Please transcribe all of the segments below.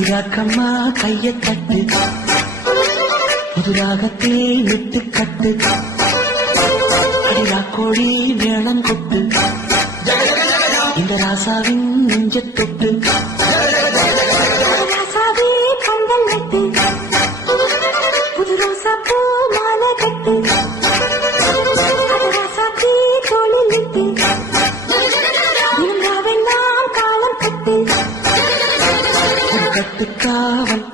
அடியாக்கம்மா கைய தட்டு புதுராகத்தே விட்டு கட்டு அடியா கோழி மேளம் கொட்டு இந்த ராசாவின் நெஞ்ச தொட்டு ராசாவே பந்தல் நட்டு புது ரோசா பூ மாலை கட்டு ராசாத்தி தோளில் விட்டு இருந்தாவெல்லாம் காலம் கட்டு கட்டுக்காவல்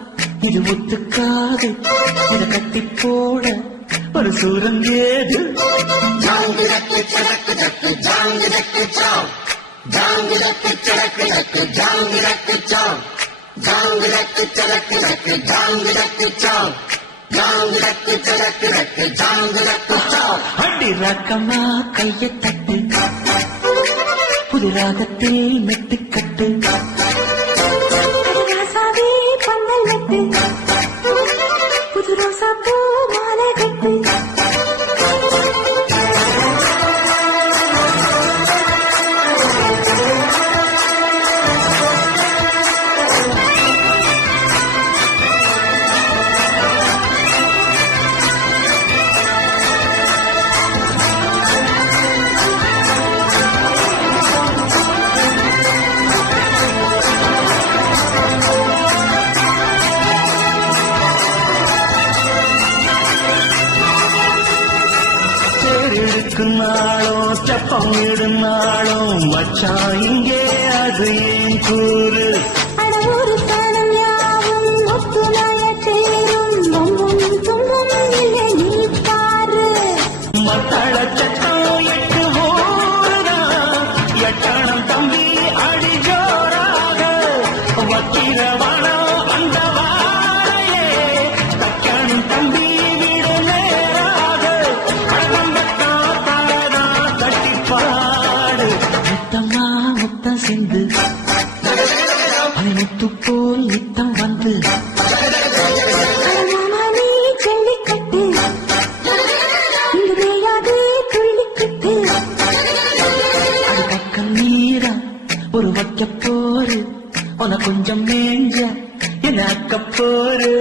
இது ஒத்துக்காது இதை கட்டி போட ஒரு சூரம் ஏது அடி ரக்கமா கைய தட்டு புது ராகத்தில் மெட்டு கட்டு ராசாவே பந்தல் நட்டு புது ரோசா பூ மாலை கட்டு நாளும் செப்பம் இடுநாளும் மச்சான் இங்கே அது ஏன் கூறு அடவொரு தனம் யாவும் ஒத்துழைய சேரும் பொங்கும் துங்கும் இல்லை நீ பாரு மத்தள சட்டம் எட்டு ஊருதான் எட்டணம் தம்பி அடி ஜோராக வக்கிரவானம் அந்த வாழையே தக்கணும் தம்பி வீடு நேராக முத்தம்மா முத்தம் சிந்து முத்து போல் நித்தம் வந்து மாமானே ஜல்லிக்கட்டு இங்கு விளையாது துள்ளிக்கட்டு அது பக்கம் நீரா ஒரு வைக்க போரு உன கொஞ்சம் மேஞ்ச என்ன அக்க போரு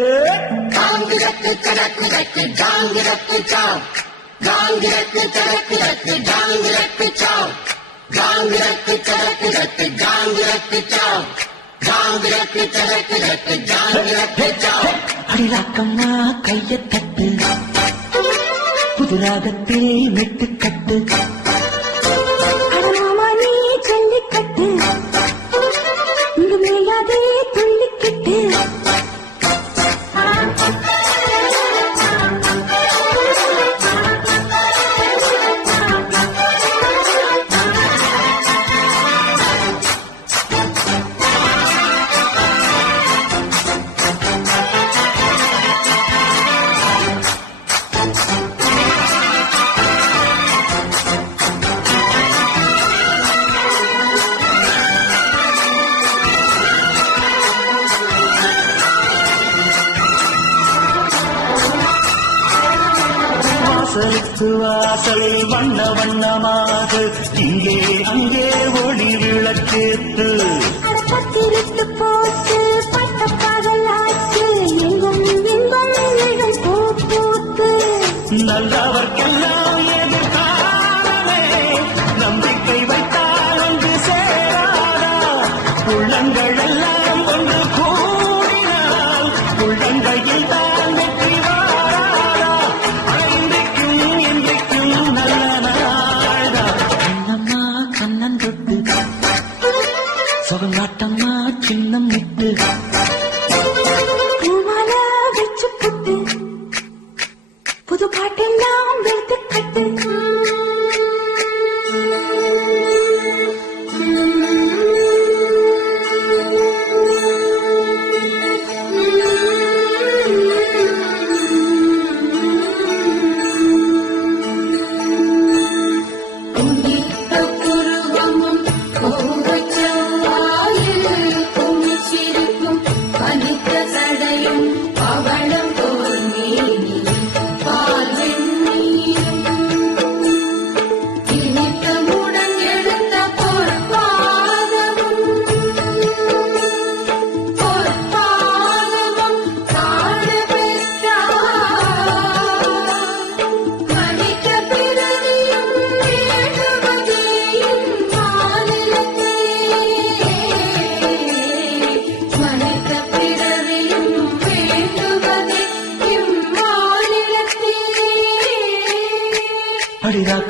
அடிராக்கம்மா கைய தட்டு புதுராகத்தில் மெட்டு கட்டு மாமானே ஜல்லிக்கட்டு இங்கு விளையாது துள்ளிக்கட்டு வாசலுக்கு வாசல் வண்ண வண்ணமாக இங்கே அங்கே ஒளி விளக்கேத்து பத்திரிட்டு போட்டு பட்ட பகலாச்சு எங்கும் இன்பம் எழும் பூ பூத்து நல்லவர்க்கெல்லாம் எதிர்காலமே நம்பிக்கை வைத்தால் ஒன்று சேராதா உள்ளங்கள் எல்லாம் ஒன்று கூடினால் உள்ளங்கையில் தான் வெற்றி வாராதா இன்றைக்கும் இன்றைக்கும் நல்ல நாள்தா கண்ணம்மா கண்ணன் தொட்டு சொகங்காட்டம்மா சின்னம் விட்டு பூமாலை வச்சு புட்டு புது பாட்டெல்லாம் வெளுத்து கட்டு பவளம் போல் மேனி பால் வெண்ணீரும்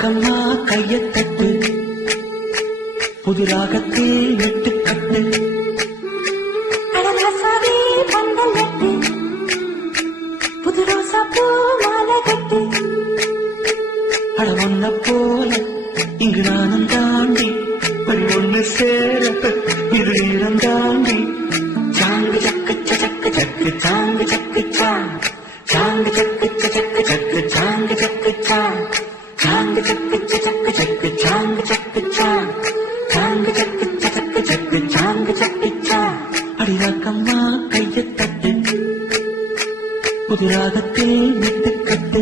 ராக்கம்மா கையத் தட்டு புது ராகத்தில் மெட்டுக்கட்டு அடராசாவே பந்தல் நட்டு புது ரோசா பூ மாலை கட்டு அட ஒன்ன போல இங்கு நானும் தாண்டி படி ஒண்ணு சேர இது நேரம் தாண்டி சாங்கு சக்கு சக்கு சக்கு சாங்கு சக்கு சாங்கு சக்கு சக்கு சக்கு சாங்கு சக்கு சாங்கு சக்கு சக்கு சக்கு சாங்கு சக்கு சாங்கு சக்கு சக்கு சக்கு சாங்கு சக்கு அடிராக்கம்மா கையத் தட்டு புது ராகத்தில் மெட்டுக்கட்டு